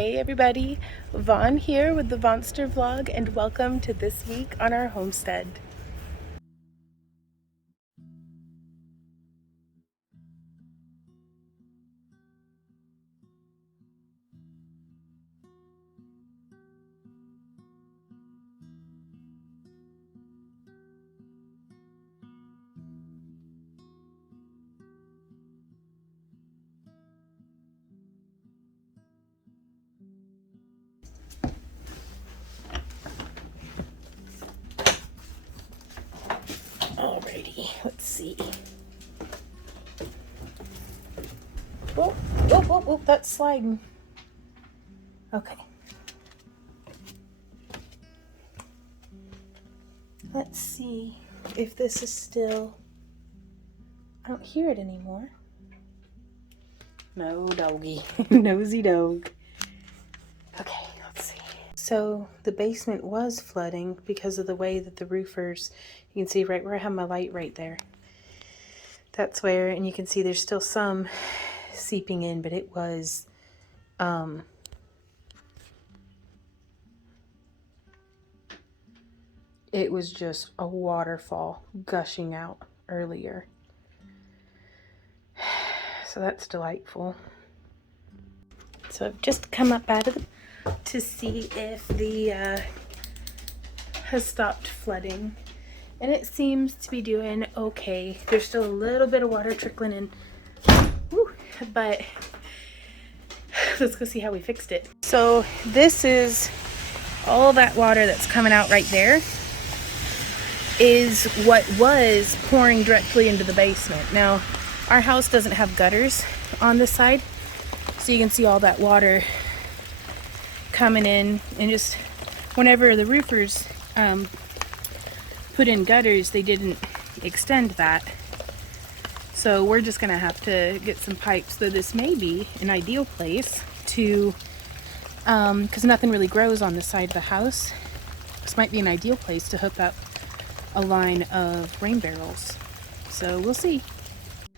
Hey everybody, Vaughn here with the Vonster vlog, and welcome to this week on our homestead. Alrighty, let's see. Whoa, whoa, whoa, whoa, that's sliding. Okay. Let's see if this is still... I don't hear it anymore. No doggy. Nosy dog. Okay, let's see. So the basement was flooding because of the way that the roofers, you can see right where I have my light right there. That's where, and you can see there's still some seeping in, but it was just a waterfall gushing out earlier. So that's delightful. So I've just come up out of the to see if the has stopped flooding, and it seems to be doing okay. There's still a little bit of water trickling in. Woo, but let's go see how we fixed it. So this is all that water that's coming out right there is what was pouring directly into the basement. Now, our house doesn't have gutters on this side, so you can see all that water coming in, and just whenever the roofers put in gutters, they didn't extend that. So we're just gonna have to get some pipes, though this may be an ideal place to, because nothing really grows on the side of the house. This might be an ideal place to hook up a line of rain barrels. So we'll see.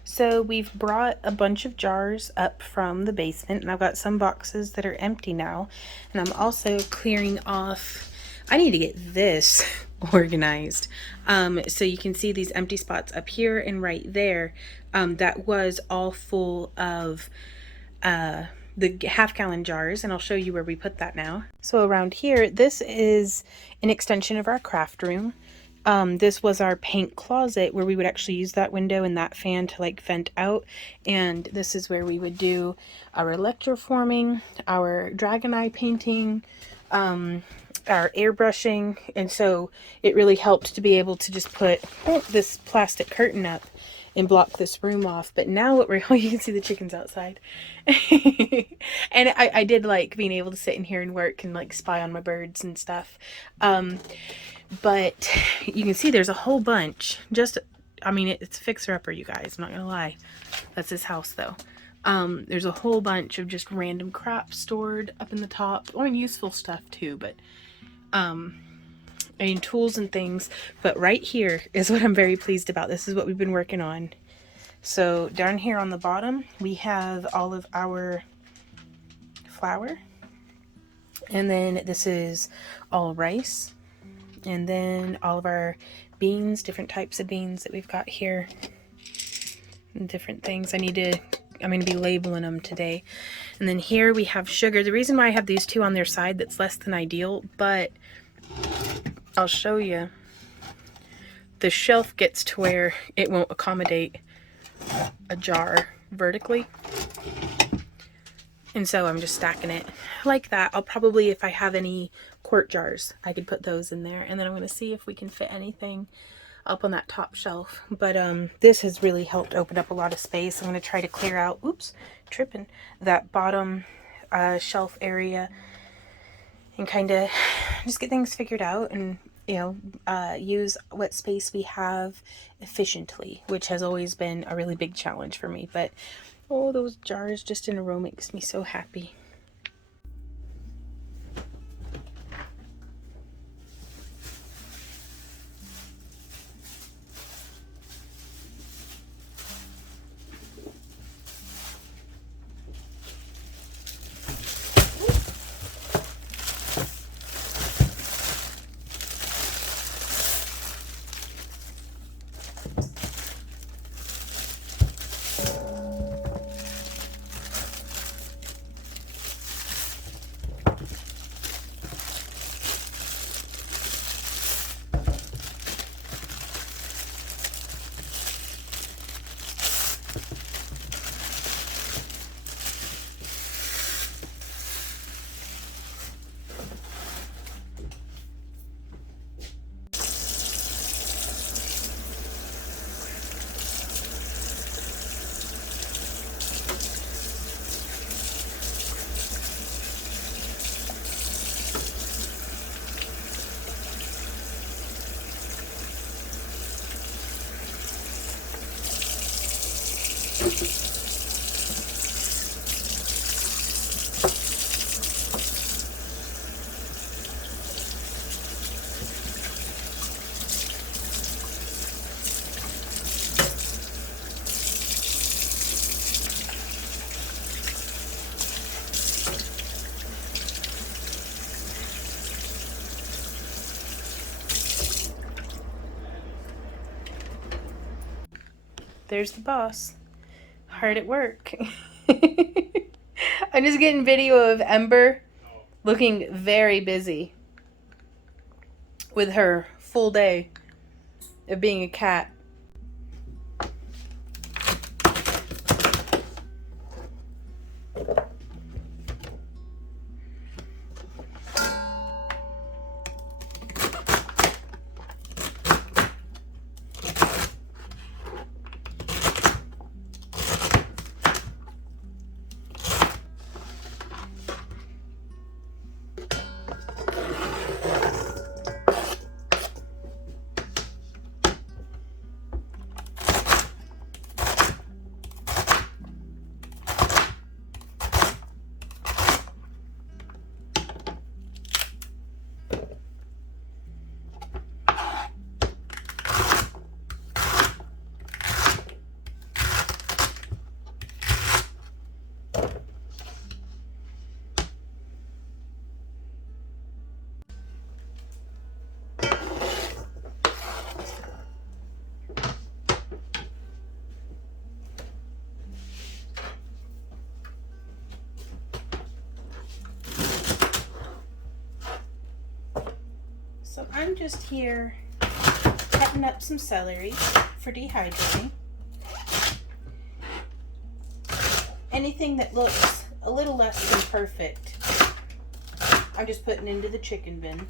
So we've brought a bunch of jars up from the basement, and I've got some boxes that are empty now. And I'm also clearing off, I need to get this organized. So you can see these empty spots up here and right there. That was all full of the half-gallon jars, and I'll show you where we put that now. So around here, this is an extension of our craft room. This was our paint closet where we would actually use that window and that fan to like vent out, and this is where we would do our electroforming, our dragon eye painting, our airbrushing. And so it really helped to be able to just put this plastic curtain up and block this room off. But now what we're, oh, you can see the chickens outside. And I did like being able to sit in here and work and like spy on my birds and stuff. But you can see there's a whole bunch. Just, I mean, it's a fixer-upper, you guys. I'm not gonna lie. That's his house, though. There's a whole bunch of just random crap stored up in the top. Or useful stuff, too, but... I mean, tools and things. But right here is what I'm very pleased about. This is what we've been working on. So, down here on the bottom, we have all of our flour. And then this is all rice. And then all of our beans, different types of beans that we've got here. And different things. I'm going to be labeling them today. And then here we have sugar. The reason why I have these two on their side, that's less than ideal, but I'll show you. The shelf gets to where it won't accommodate a jar vertically. And so I'm just stacking it like that. I'll probably, if I have any quart jars, I could put those in there. And then I'm going to see if we can fit anything up on that top shelf. But this has really helped open up a lot of space. I'm going to try to clear out, oops, tripping, that bottom shelf area and kind of just get things figured out and, you know, use what space we have efficiently, which has always been a really big challenge for me. But oh, those jars just in a row makes me so happy. There's the boss. Hard at work. I'm just getting video of Ember looking very busy with her full day of being a cat. So I'm just here cutting up some celery for dehydrating. Anything that looks a little less than perfect, I'm just putting into the chicken bin.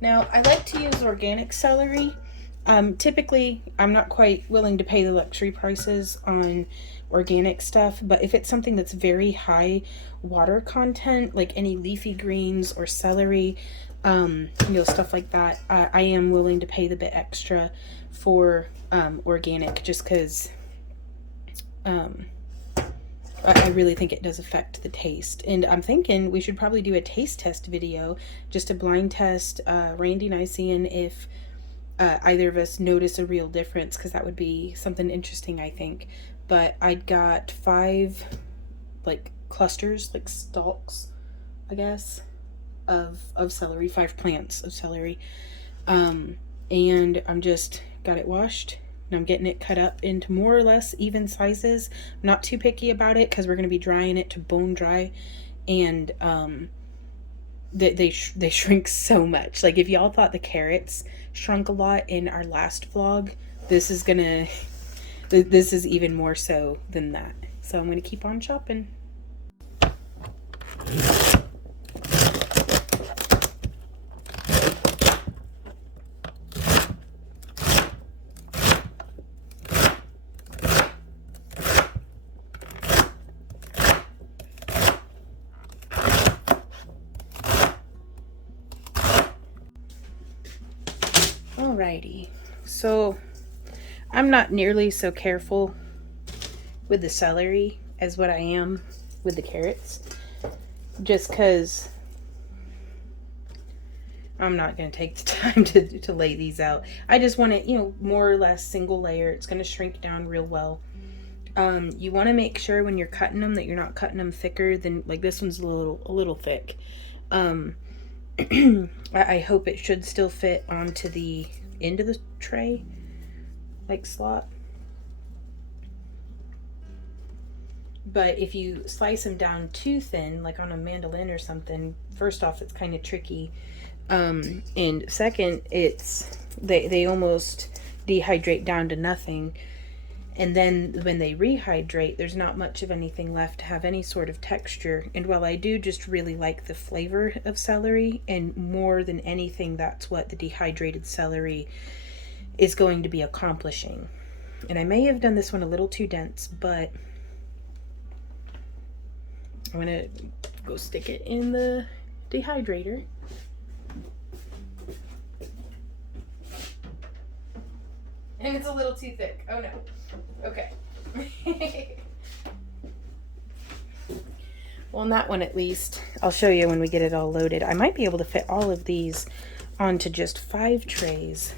Now, I like to use organic celery. Typically, I'm not quite willing to pay the luxury prices on organic stuff, but if it's something that's very high water content, like any leafy greens or celery, stuff like that, I am willing to pay the bit extra for organic, just because I really think it does affect the taste. And I'm thinking we should probably do a taste test video, just a blind test, Randy and I, seeing if either of us notice a real difference, because that would be something interesting, I think. But I got 5 like clusters, like stalks, I guess, of celery, 5 plants of celery. And I'm just got it washed. And I'm getting it cut up into more or less even sizes. I'm not too picky about it because we're going to be drying it to bone dry. And they shrink so much. Like, if y'all thought the carrots shrunk a lot in our last vlog, this is even more so than that. So I'm going to keep on chopping. Alrighty, so I'm not nearly so careful with the celery as what I am with the carrots, just because I'm not going to take the time to lay these out. I just want it, more or less single layer. It's going to shrink down real well. You want to make sure when you're cutting them that you're not cutting them thicker than, like, this one's a little thick. I hope it should still fit onto the end of the tray, like slot. But if you slice them down too thin, like on a mandolin or something, first off, it's kind of tricky. And second, they almost dehydrate down to nothing. And then when they rehydrate, there's not much of anything left to have any sort of texture. And while I do just really like the flavor of celery, and more than anything, that's what the dehydrated celery is going to be accomplishing. And I may have done this one a little too dense, but I'm gonna go stick it in the dehydrator. And it's a little too thick. Oh no. Okay. Well, on that one at least, I'll show you when we get it all loaded. I might be able to fit all of these onto just 5 trays.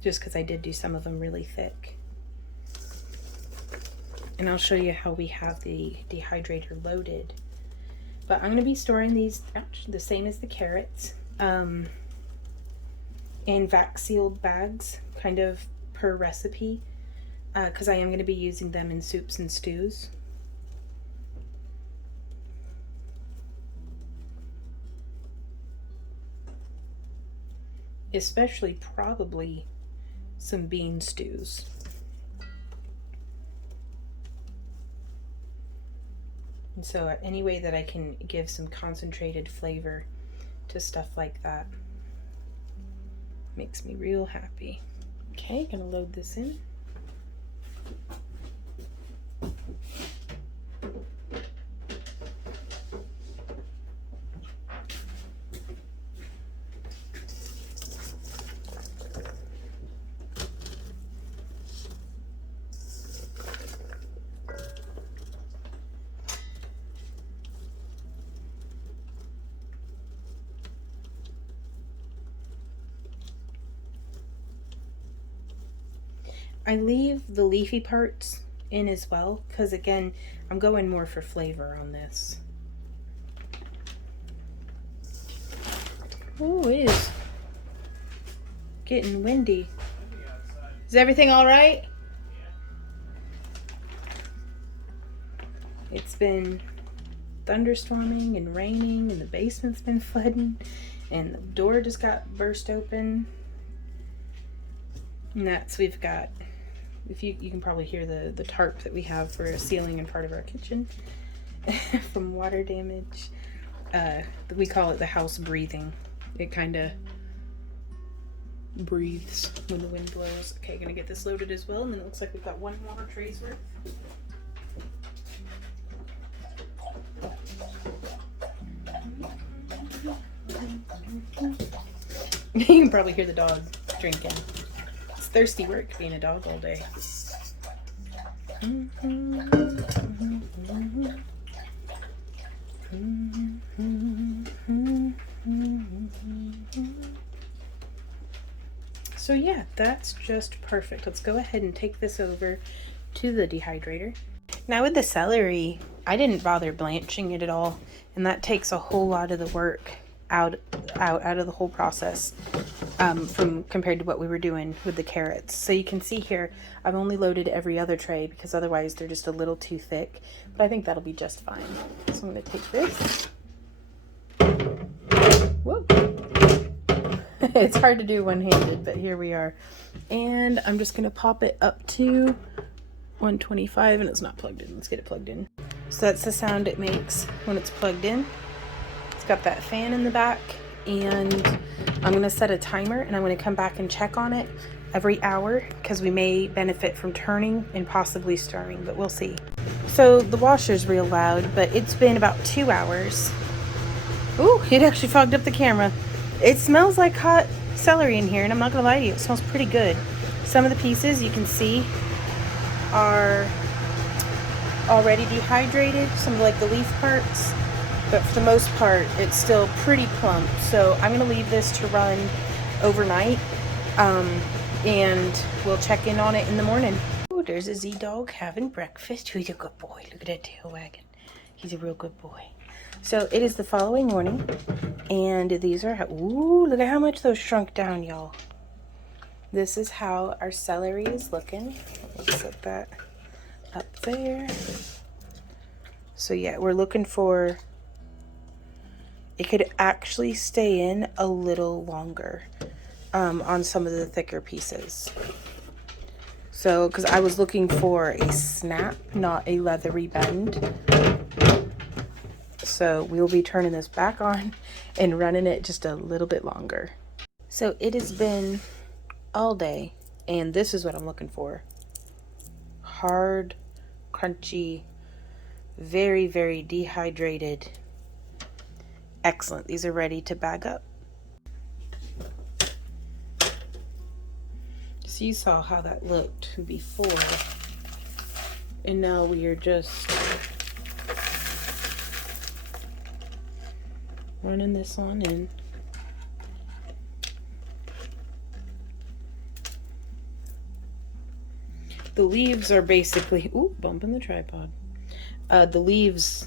Just because I did do some of them really thick. And I'll show you how we have the dehydrator loaded. But I'm going to be storing these the same as the carrots in vac sealed bags, kind of per recipe, because I am going to be using them in soups and stews. Especially probably some bean stews. And so any way that I can give some concentrated flavor to stuff like that makes me real happy. Okay, gonna load this in. I leave the leafy parts in as well, because again, I'm going more for flavor on this. Oh, it is getting windy. Is everything all right? It's been thunderstorming and raining, and the basement's been flooding, and the door just got burst open. And that's, we've got, if you can probably hear the tarp that we have for a ceiling in part of our kitchen from water damage. We call it the house breathing. It kind of breathes when the wind blows. Okay, gonna get this loaded as well, and then it looks like we've got 1 more tray's worth. You can probably hear the dog drinking. It's thirsty work being a dog all day. So yeah, that's just perfect. Let's go ahead and take this over to the dehydrator. Now with the celery, I didn't bother blanching it at all, and that takes a whole lot of the work out of the whole process from compared to what we were doing with the carrots. So you can see here, I've only loaded every other tray because otherwise they're just a little too thick, but I think that'll be just fine. So I'm going to take this. Whoa. It's hard to do one-handed, but here we are. And I'm just going to pop it up to 125, and it's not plugged in. Let's get it plugged in. So that's the sound it makes when it's plugged in. It's got that fan in the back, and I'm going to set a timer, and I'm going to come back and check on it every hour because we may benefit from turning and possibly stirring, but we'll see. So the washer's real loud, but it's been about 2 hours. Ooh, it actually fogged up the camera. It smells like hot celery in here, and I'm not going to lie to you, it smells pretty good. Some of the pieces you can see are already dehydrated, some of like the leaf parts, but for the most part it's still pretty plump. So I'm going to leave this to run overnight, and we'll check in on it in the morning. Oh, there's a Z-Dog having breakfast. Who's a good boy? Look at that tail wagging. He's a real good boy. So it is the following morning, and these are, ooh, look at how much those shrunk down, y'all. This is how our celery is looking. Let's set that up there. So yeah, we're looking for, it could actually stay in a little longer on some of the thicker pieces. So, because I was looking for a snap, not a leathery bend. So we'll be turning this back on and running it just a little bit longer. So it has been all day, And this is what I'm looking for. Hard, crunchy, very, very dehydrated. Excellent. These are ready to bag up. So you saw how that looked before. And now we are just running this on in. The leaves are basically, ooh, bumping the tripod. The leaves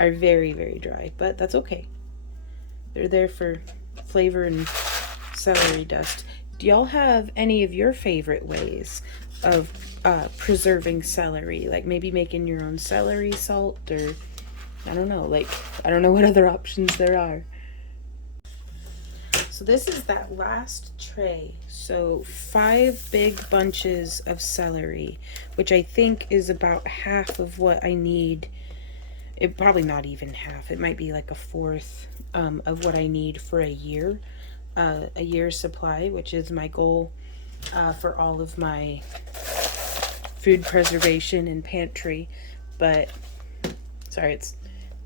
are very, very dry, but that's okay. They're there for flavor and celery dust. Do y'all have any of your favorite ways of preserving celery? Like maybe making your own celery salt, or I don't know, like, I don't know what other options there are. So this is that last tray. So 5 big bunches of celery, which I think is about half of what I need. It probably not even half. It might be like a fourth of what I need for a year's supply, which is my goal for all of my food preservation and pantry. But sorry, it's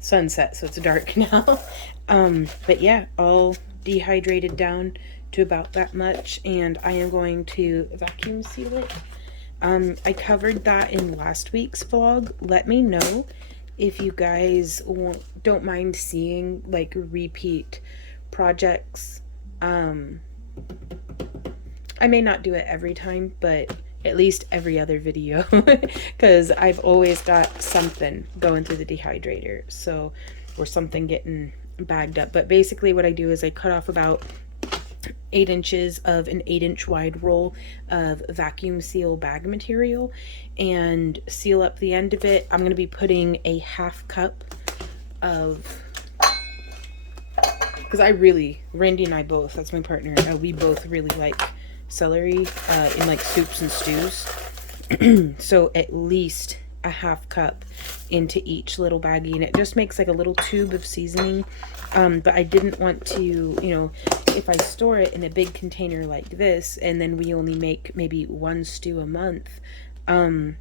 sunset, so it's dark now. But yeah, all dehydrated down to about that much, and I am going to vacuum seal it. I covered that in last week's vlog. Let me know if you guys don't mind seeing like repeat projects. I may not do it every time, but at least every other video, because I've always got something going through the dehydrator, so, or something getting bagged up. But basically what I do is I cut off about 8 inches of an 8-inch wide roll of vacuum seal bag material and seal up the end of it. I'm going to be putting a half cup of, because Randy and I both, that's my partner, we both really like celery in like soups and stews. So at least a half cup into each little baggie, and it just makes like a little tube of seasoning. But I didn't want to, you know, if I store it in a big container like this and then we only make maybe 1 stew a month, you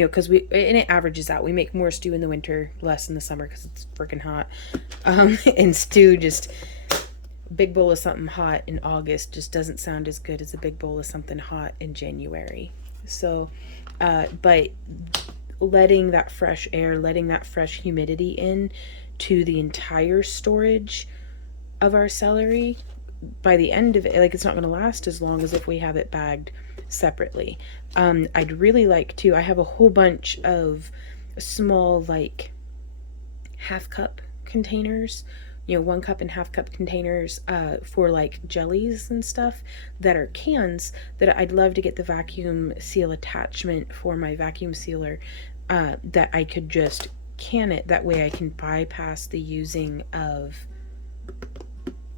know, because and it averages out. We make more stew in the winter, less in the summer because it's freaking hot. And stew, just a big bowl of something hot in August just doesn't sound as good as a big bowl of something hot in January. So, but letting that fresh air, letting that fresh humidity in to the entire storage of our celery, by the end of it, like, it's not going to last as long as if we have it bagged separately. I'd really like to, I have a whole bunch of small, like, half cup containers, you know, 1 cup and half cup containers for like jellies and stuff that are cans, that I'd love to get the vacuum seal attachment for my vacuum sealer, that I could just can it. That way I can bypass the using of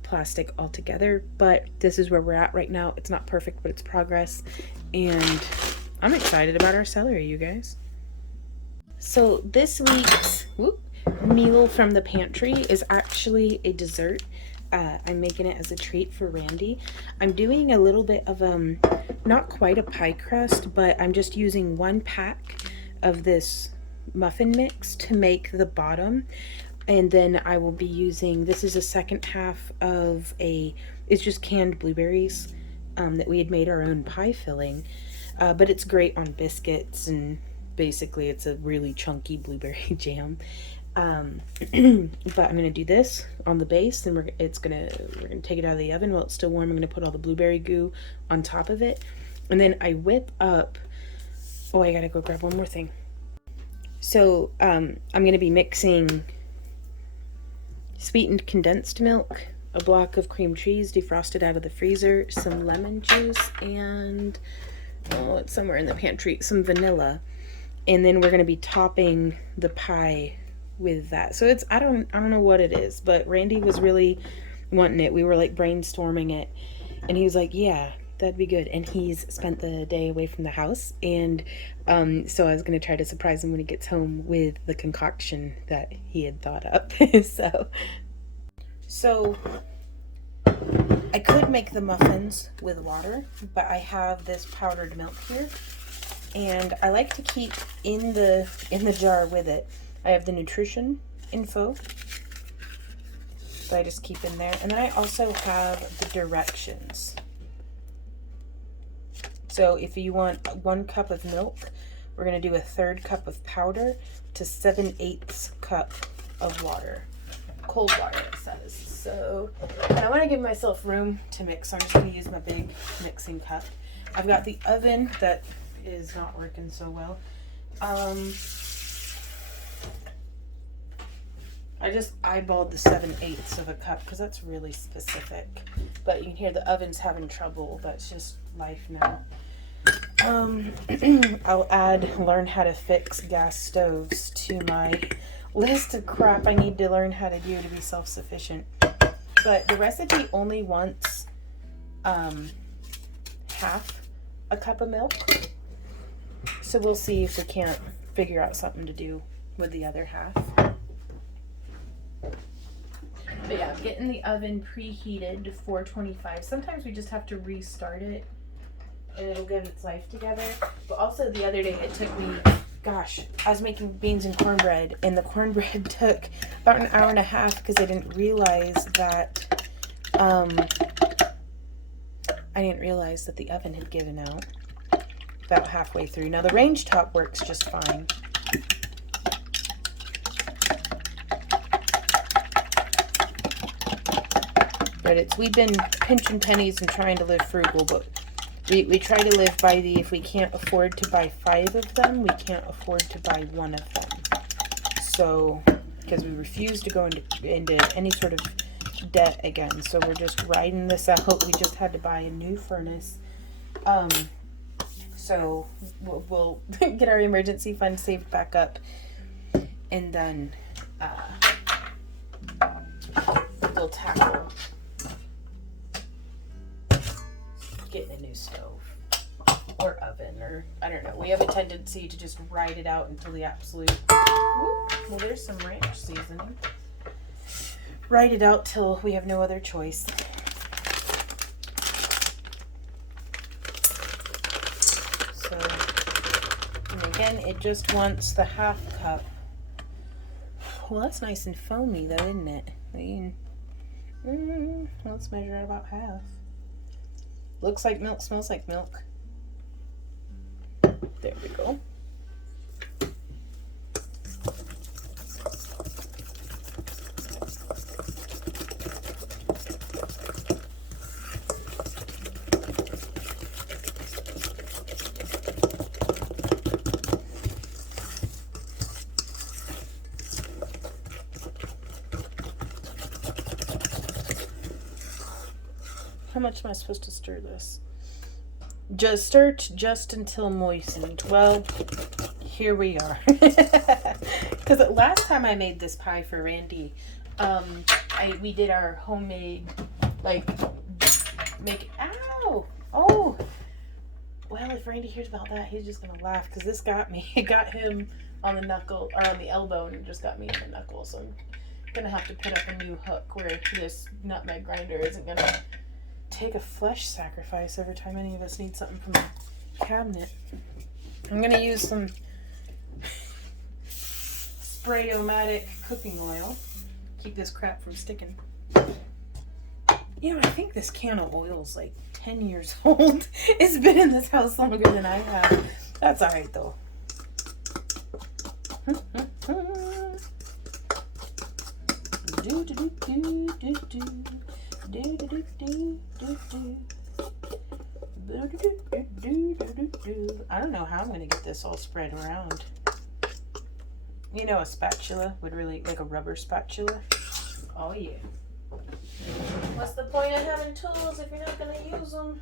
plastic altogether. But this is where we're at right now. It's not perfect, but it's progress, and I'm excited about our celery, you guys. So this week's meal from the pantry is actually a dessert. I'm making it as a treat for Randy. I'm doing a little bit of not quite a pie crust, but I'm just using 1 pack of this muffin mix to make the bottom, and then I will be using, this is a second half of it's just canned blueberries that we had made our own pie filling, but it's great on biscuits, and basically it's a really chunky blueberry jam. But I'm gonna do this on the base, and we're gonna take it out of the oven while it's still warm. I'm gonna put all the blueberry goo on top of it, and then I whip up, oh, I gotta go grab one more thing. So I'm gonna be mixing sweetened condensed milk, a block of cream cheese defrosted out of the freezer, some lemon juice, and oh, it's somewhere in the pantry, some vanilla. And then we're gonna be topping the pie with that. So it's, I don't know what it is, but Randy was really wanting it. We were like brainstorming it, and he was like, yeah, that'd be good. And he's spent the day away from the house, and so I was gonna try to surprise him when he gets home with the concoction that he had thought up. so I could make the muffins with water, but I have this powdered milk here, and I like to keep in the jar with it. I have the nutrition info that I just keep in there, and then I also have the directions. So if you want 1 cup of milk, we're going to do 1/3 cup of powder to 7/8 cup of water. Cold water, it says. So I want to give myself room to mix, so I'm just going to use my big mixing cup. I've got the oven that is not working so well. I just eyeballed the 7/8 of a cup because that's really specific. But you can hear the oven's having trouble. That's just life now. I'll learn how to fix gas stoves to my list of crap I need to learn how to do to be self-sufficient. But the recipe only wants half a cup of milk. So we'll see if we can't figure out something to do with the other half. But yeah, getting the oven preheated to 425. Sometimes we just have to restart it and it'll get its life together. But also the other day it took me, gosh, I was making beans and cornbread, and the cornbread took about an hour and a half because I didn't realize that the oven had given out about halfway through. Now the range top works just fine. But we've been pinching pennies and trying to live frugal, but we try to live by the, if we can't afford to buy 5 of them, we can't afford to buy 1 of them. So, because we refuse to go into any sort of debt again. So we're just riding this out. We just had to buy a new furnace. So we'll get our emergency fund saved back up, and then we'll tackle getting a new stove or oven, or I don't know. We have a tendency to just ride it out until the absolute, ooh, well, there's some ranch seasoning. Ride it out till we have no other choice. So, and again, it just wants the half cup. Well, that's nice and foamy though, isn't it? Let's measure it about half. Looks like milk, smells like milk. There we go. How much am I supposed to stir this? Just stir just until moistened. Well, here we are. Because last time I made this pie for Randy, we did our homemade, ow! Oh! Well, if Randy hears about that, he's just gonna laugh, because this got me. It got him on the knuckle, or on the elbow, and it just got me in the knuckle, so I'm gonna have to put up a new hook where this nutmeg grinder isn't gonna take a flesh sacrifice every time any of us need something from the cabinet. I'm gonna use some Spray-O-Matic cooking oil. Keep this crap from sticking. You know, I think this can of oil is like 10 years old. It's been in this house longer than I have. That's alright though. I don't know how I'm going to get this all spread around. You know, a spatula would really, like a rubber spatula. Oh yeah. What's the point of having tools if you're not going to use them?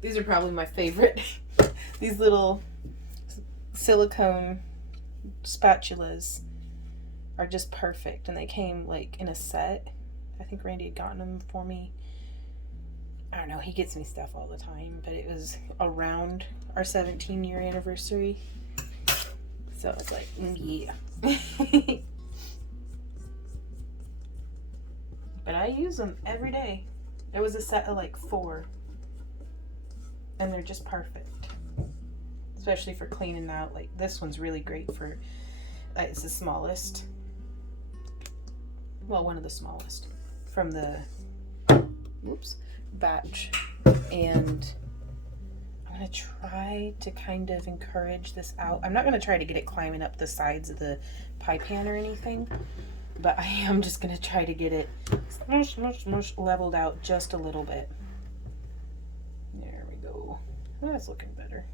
These are probably my favorite. These little silicone spatulas are just perfect, and they came like in a set. I think Randy had gotten them for me. I don't know, he gets me stuff all the time, but it was around our 17-year anniversary, so it's like, yeah. But I use them every day. It was a set of like 4. And they're just perfect. Especially for cleaning out. Like this one's really great for, it's the smallest. Well, one of the smallest from the, batch. And I'm going to try to kind of encourage this out. I'm not going to try to get it climbing up the sides of the pie pan or anything. But I am just going to try to get it leveled out just a little bit. There we go. Oh, that's looking better.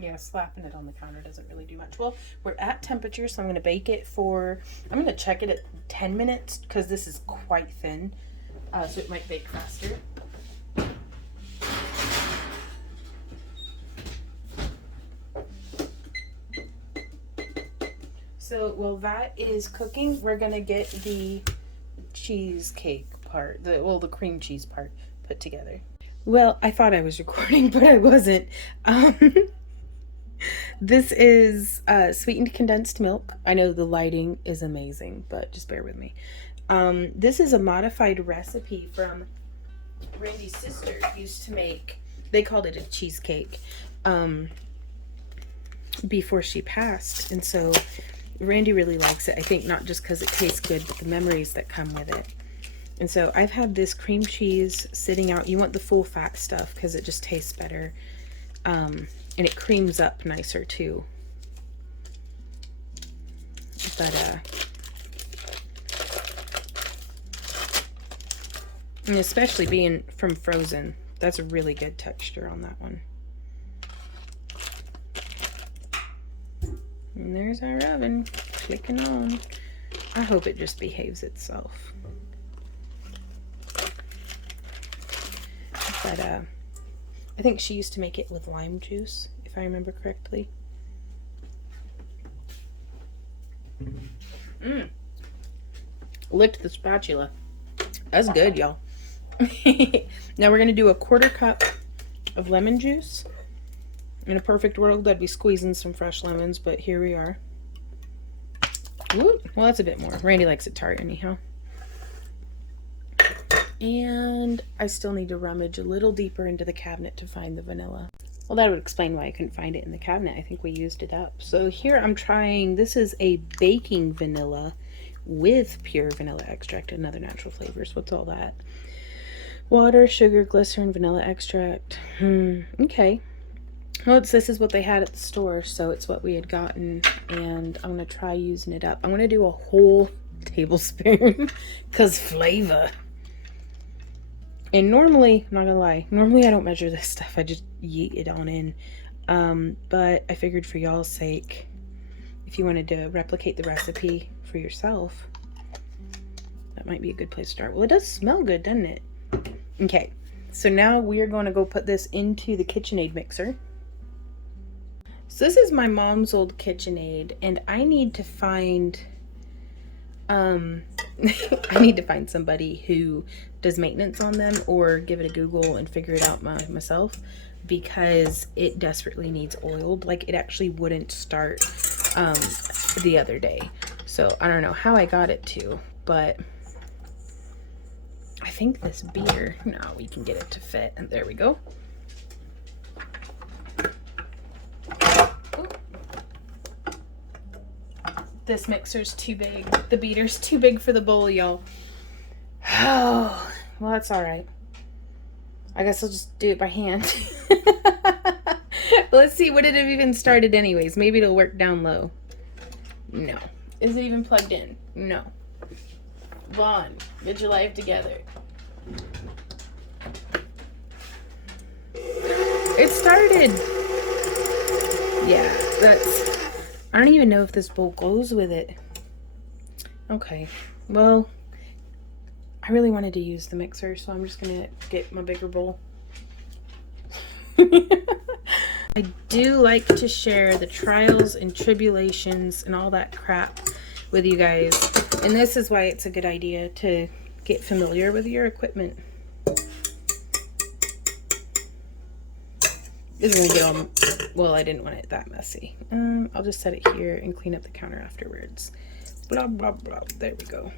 Yeah, slapping it on the counter doesn't really do much. Well, we're at temperature, so I'm going to bake it for, I'm going to check it at 10 minutes because this is quite thin, so it might bake faster. So while that is cooking, we're going to get the cheesecake part, the cream cheese part put together. Well, I thought I was recording, but I wasn't. This is sweetened condensed milk. I know the lighting is amazing, but just bear with me. This is a modified recipe from Randy's sister used to make. They called it a cheesecake before she passed. And so Randy really likes it. I think not just because it tastes good, but the memories that come with it. And so I've had this cream cheese sitting out. You want the full fat stuff because it just tastes better. And it creams up nicer too. But, and especially being from frozen, that's a really good texture on that one. And there's our oven clicking on. I hope it just behaves itself. But I think she used to make it with lime juice, if I remember correctly. Licked the spatula. That's good, y'all. Now we're going to do a 1/4 cup of lemon juice. In a perfect world, I'd be squeezing some fresh lemons, but here we are. Woo! Well, that's a bit more. Randy likes it tart anyhow. And I still need to rummage a little deeper into the cabinet to find the vanilla. Well, that would explain why I couldn't find it in the cabinet. I think we used it up. So here I'm trying, this is a baking vanilla with pure vanilla extract and other natural flavors. What's all that? Water, sugar, glycerin, vanilla extract. Okay. Well, this is what they had at the store, so it's what we had gotten, and I'm going to try using it up. I'm going to do a whole tablespoon, because flavor. And normally, I'm not going to lie, normally I don't measure this stuff. I just yeet it on in. But I figured for y'all's sake, if you wanted to replicate the recipe for yourself, that might be a good place to start. Well, it does smell good, doesn't it? Okay, so now we are going to go put this into the Kitchenaid mixer. So this is my mom's old Kitchenaid, and I need to find I need to find somebody who does maintenance on them, or give it a Google and figure it out myself, because it desperately needs oiled. Like, it actually wouldn't start the other day. So I don't know how I got it to, but I think this beer, no, we can get it to fit, and there we go. This mixer's too big. The beater's too big for the bowl, y'all. Oh, well, that's all right. I guess I'll just do it by hand. Let's see, would it have even started anyways? Maybe it'll work down low. No. Is it even plugged in? No. Vaughn, get your life together. It started. Yeah, that's... I don't even know if this bowl goes with it. Okay, well, I really wanted to use the mixer, so I'm just gonna get my bigger bowl. I do like to share the trials and tribulations and all that crap with you guys, and this is why it's a good idea to get familiar with your equipment. It's gonna get all, well, I didn't want it that messy. I'll just set it here and clean up the counter afterwards. Blah, blah, blah. There we go.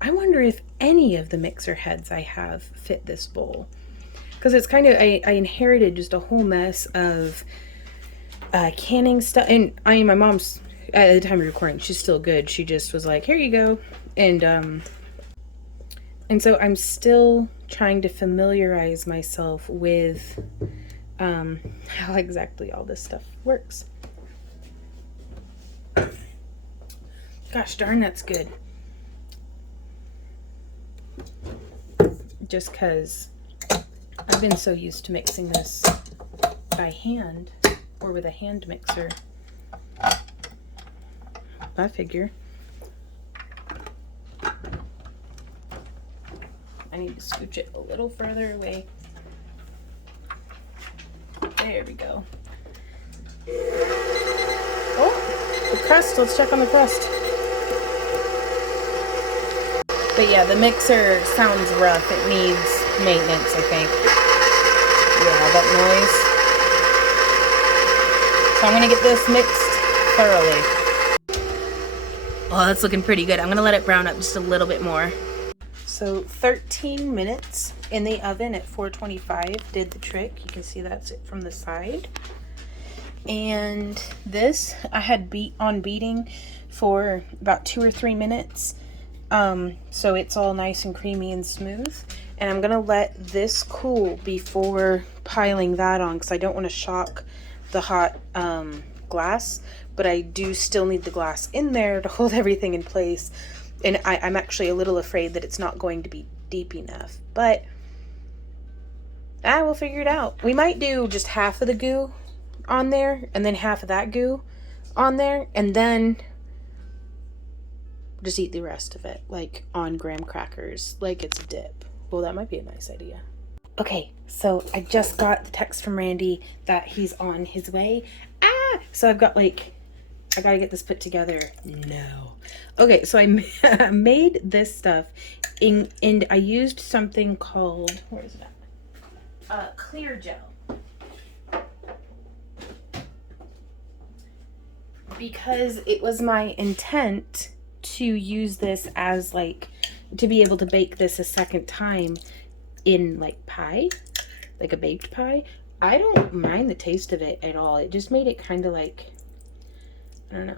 I wonder if any of the mixer heads I have fit this bowl. Because it's kind of, I inherited just a whole mess of canning stuff. And my mom's, at the time of recording, she's still good. She just was like, here you go. And so I'm still trying to familiarize myself with how exactly all this stuff works. Gosh darn, that's good. Just because I've been so used to mixing this by hand or with a hand mixer. I figure. I need to scooch it a little further away. There we go. Oh, the crust. Let's check on the crust. But yeah, the mixer sounds rough. It needs maintenance, I think. Yeah, that noise. So I'm going to get this mixed thoroughly. Oh, that's looking pretty good. I'm going to let it brown up just a little bit more. So 13 minutes in the oven at 425 did the trick. You can see that's it from the side. And this I had beating for about 2 or 3 minutes. So it's all nice and creamy and smooth. And I'm gonna let this cool before piling that on, because I don't want to shock the hot glass, but I do still need the glass in there to hold everything in place. And I'm actually a little afraid that it's not going to be deep enough, but we'll figure it out. We might do just half of the goo on there and then half of that goo on there, and then just eat the rest of it like on graham crackers, like it's a dip. Well, that might be a nice idea. Okay, so I just got the text from Randy that he's on his way. So I've got I gotta get this put together. No. Okay, so I made this stuff and I used something called, where is it at? Clear gel. Because it was my intent to use this as to be able to bake this a second time in pie, like a baked pie. I don't mind the taste of it at all. It just made it kind of I don't know.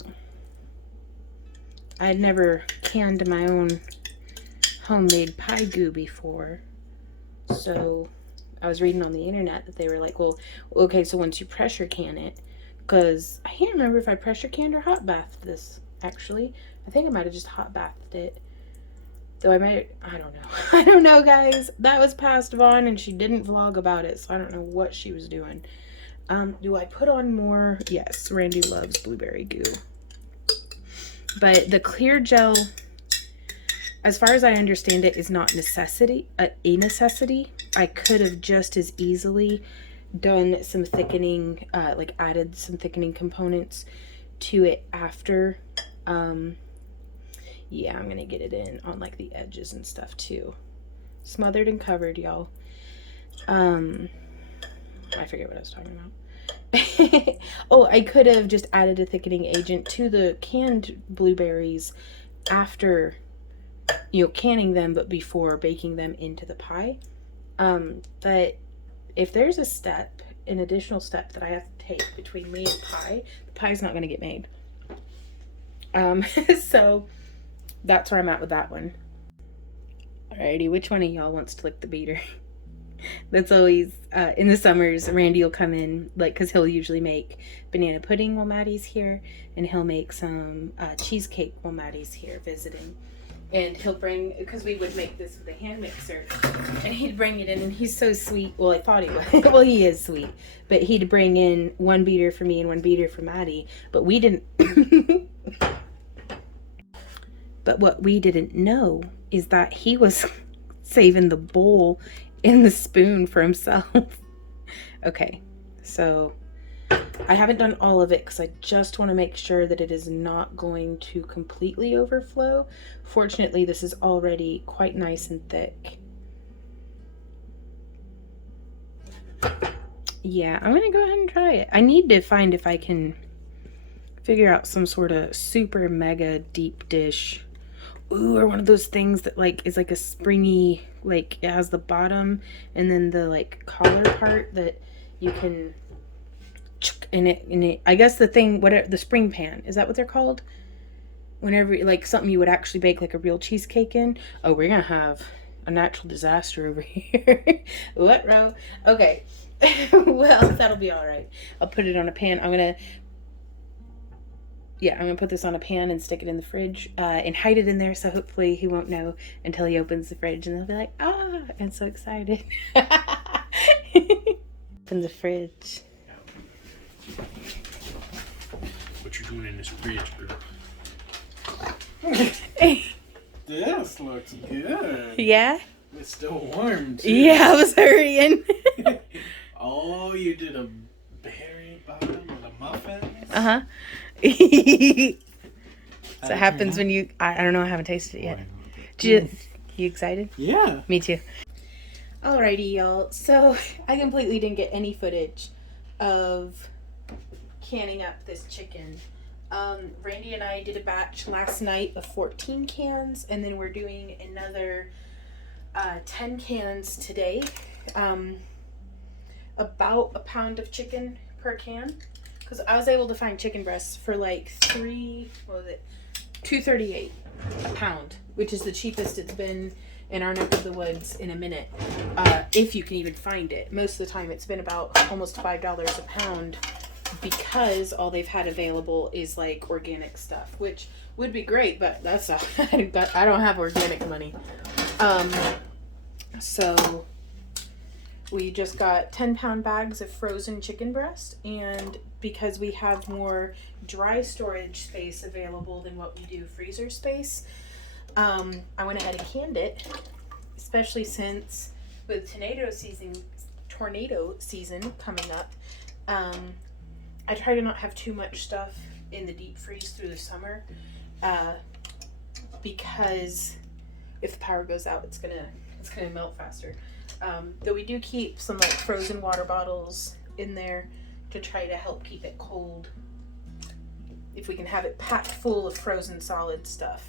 I had never canned my own homemade pie goo before. So I was reading on the internet that they were like, well, okay, so once you pressure can it, because I can't remember if I pressure canned or hot bathed this, actually. I think I might have just hot bathed it. Though I don't know. I don't know, guys. That was passed on and she didn't vlog about it, so I don't know what she was doing. Do I put on more? Yes, Randy loves blueberry goo. But the clear gel, as far as I understand it, is not a necessity. I could have just as easily done some thickening, added some thickening components to it after. Yeah, I'm gonna get it in on the edges and stuff too. Smothered and covered, y'all. I forget what I was talking about. Oh, I could have just added a thickening agent to the canned blueberries after, canning them, but before baking them into the pie. But if there's an additional step that I have to take between me and pie, the pie's not gonna get made. So that's where I'm at with that one. Alrighty, which one of y'all wants to lick the beater? That's always, in the summers, Randy will come in, because he'll usually make banana pudding while Maddie's here, and he'll make some cheesecake while Maddie's here visiting. And he'll bring, because we would make this with a hand mixer, and he'd bring it in, and he's so sweet. Well, I thought he was. Well, he is sweet. But he'd bring in one beater for me and one beater for Maddie, but we didn't... But what we didn't know is that he was saving the bowl and the spoon for himself. Okay, so I haven't done all of it because I just want to make sure that it is not going to completely overflow. Fortunately, this is already quite nice and thick. Yeah, I'm gonna go ahead and try it. I need to find if I can figure out some sort of super mega deep dish. Ooh, or one of those things that like is like a springy, like it has the bottom and then the like collar part that you can in it. I guess the thing, whatever, the spring pan, is that what they're called? Whenever like something you would actually bake like a real cheesecake in. Oh, we're gonna have a natural disaster over here. What row? Okay. Well, that'll be all right. I'll put it on a pan. I'm gonna put this on a pan and stick it in the fridge and hide it in there, so hopefully he won't know until he opens the fridge and he'll be like, ah, I'm so excited. Open the fridge. What you doing in this fridge, girl? This looks good. Yeah? It's still warm, too. Yeah, I was hurrying. Oh, you did a berry bottom of the muffins? Uh-huh. So it happens when you... I don't know, I haven't tasted it yet. You excited? Yeah. Me too. Alrighty, y'all. So I completely didn't get any footage of canning up this chicken. Randy and I did a batch last night of 14 cans, and then we're doing another 10 cans today. About a pound of chicken per can, because I was able to find chicken breasts for like $2.38 a pound, which is the cheapest it's been in our neck of the woods in a minute, if you can even find it. Most of the time it's been about almost $5 a pound, because all they've had available is like organic stuff, which would be great, but that's not, I don't have organic money. So we just got 10-pound bags of frozen chicken breast, and because we have more dry storage space available than what we do freezer space, I went ahead and canned it, especially since with tornado season coming up. I try to not have too much stuff in the deep freeze through the summer, because if the power goes out, it's gonna melt faster. Though we do keep some like frozen water bottles in there to try to help keep it cold, if we can have it packed full of frozen solid stuff.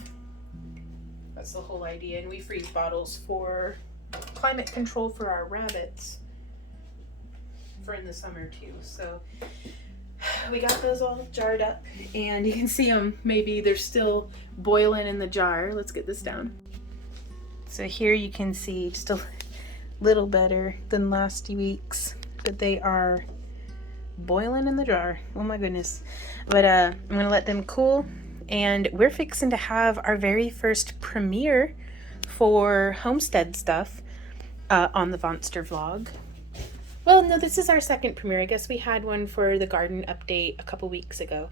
That's the whole idea. And we freeze bottles for climate control for our rabbits for in the summer too. So we got those all jarred up, and you can see them. Maybe they're still boiling in the jar. Let's get this down. So here you can see just a little better than last week's, but they are boiling in the jar. Oh my goodness. But I'm gonna let them cool, and we're fixing to have our very first premiere for Homestead stuff on the Vonster vlog. Well, no, this is our second premiere. I guess we had one for the garden update a couple weeks ago.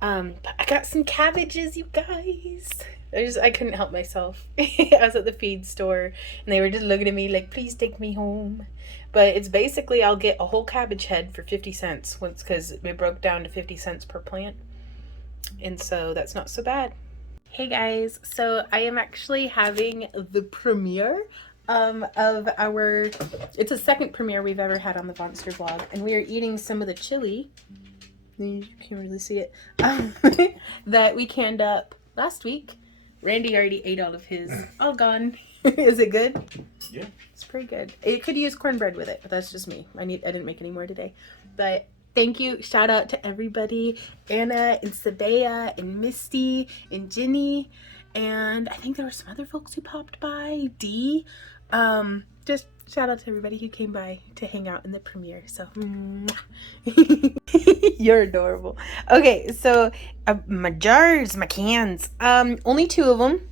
But I got some cabbages, you guys. I couldn't help myself. I was at the feed store and they were just looking at me like, please take me home. But it's basically, I'll get a whole cabbage head for 50 cents once, because it broke down to 50 cents per plant. And so that's not so bad. Hey guys, so I am actually having the premiere of our, it's a second premiere we've ever had on the Vonster vlog, and we are eating some of the chili, you can't really see it, that we canned up last week. Randy already ate all of his, all gone. Is it good? Yeah. It's pretty good. It could use cornbread with it, but that's just me. I didn't make any more today. But thank you. Shout out to everybody. Anna and Sabea and Misty and Ginny. And I think there were some other folks who popped by. Dee. Just shout out to everybody who came by to hang out in the premiere. So, you're adorable. Okay, so my jars, my cans. Only 2 of them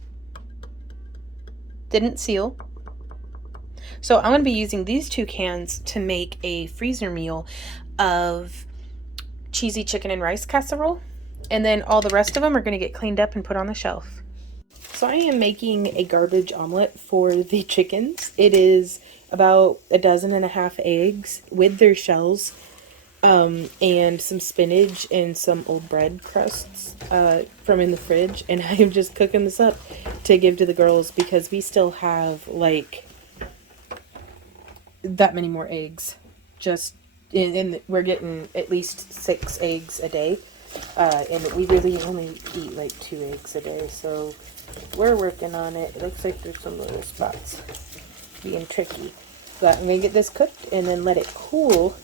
didn't seal. So I'm going to be using these 2 cans to make a freezer meal of cheesy chicken and rice casserole. And then all the rest of them are going to get cleaned up and put on the shelf. So I am making a garbage omelet for the chickens. It is about 12.5 eggs with their shells, and some spinach and some old bread crusts from in the fridge. And I am just cooking this up to give to the girls, because we still have like that many more eggs just and we're getting at least 6 eggs a day. And we really only eat like 2 eggs a day, so we're working on it. It looks like there's some little spots being tricky. But I'm going to get this cooked and then let it cool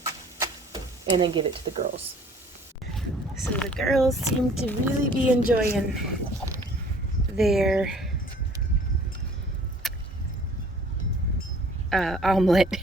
and then give it to the girls. So the girls seem to really be enjoying their omelet.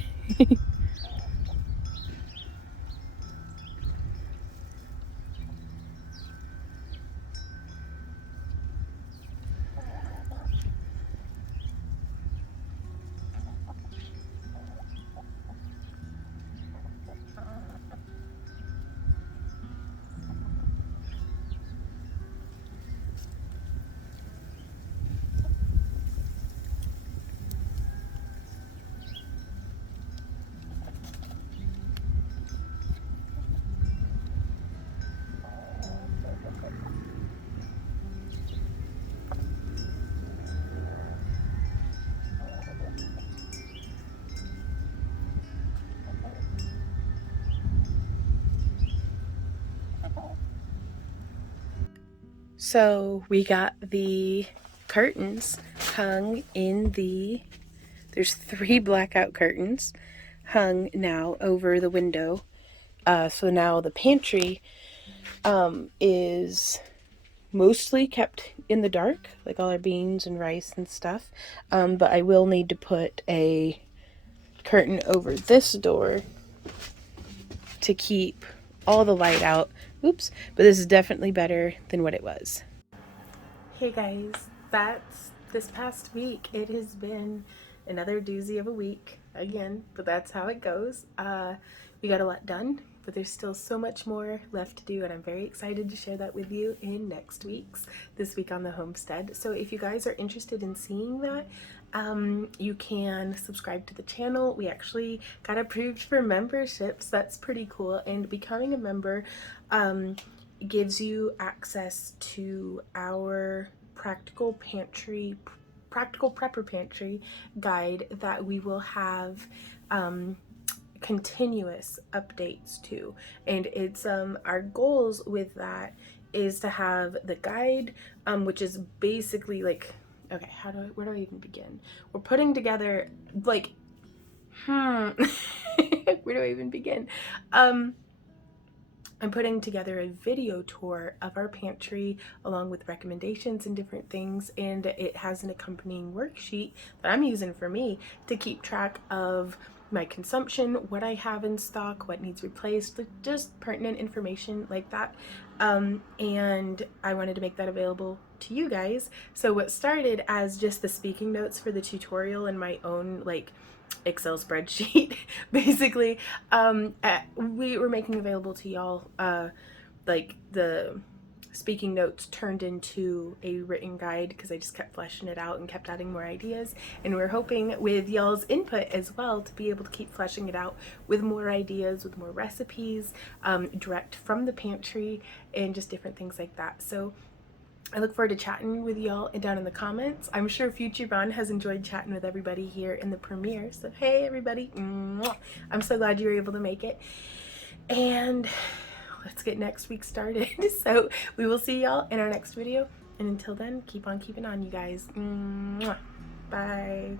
So we got the curtains hung in there's 3 blackout curtains hung now over the window. So now the pantry is mostly kept in the dark, like all our beans and rice and stuff. But I will need to put a curtain over this door to keep all the light out. Oops, but this is definitely better than what it was. Hey guys, that's this past week. It has been another doozy of a week again, but that's how it goes. We got a lot done, but there's still so much more left to do, and I'm very excited to share that with you in next week's This Week on the Homestead. So if you guys are interested in seeing that, you can subscribe to the channel. We actually got approved for memberships. That's pretty cool, and becoming a member gives you access to our practical prepper pantry guide that we will have continuous updates to. And it's our goals with that is to have the guide, which is basically like, okay, where do I even begin? We're putting together like where do I even begin? I'm putting together a video tour of our pantry along with recommendations and different things, and it has an accompanying worksheet that I'm using for me to keep track of my consumption, what I have in stock, what needs replaced, just pertinent information like that. And I wanted to make that available to you guys. So what started as just the speaking notes for the tutorial and my own like Excel spreadsheet basically, we were making available to y'all like the speaking notes turned into a written guide because I just kept fleshing it out and kept adding more ideas, and we're hoping with y'all's input as well to be able to keep fleshing it out with more ideas, with more recipes direct from the pantry and just different things like that. So I look forward to chatting with y'all down in the comments. I'm sure Future Ron has enjoyed chatting with everybody here in the premiere. So hey everybody, mwah. I'm so glad you were able to make it. And let's get next week started. So we will see y'all in our next video. And until then, keep on keeping on, you guys. Mwah. Bye.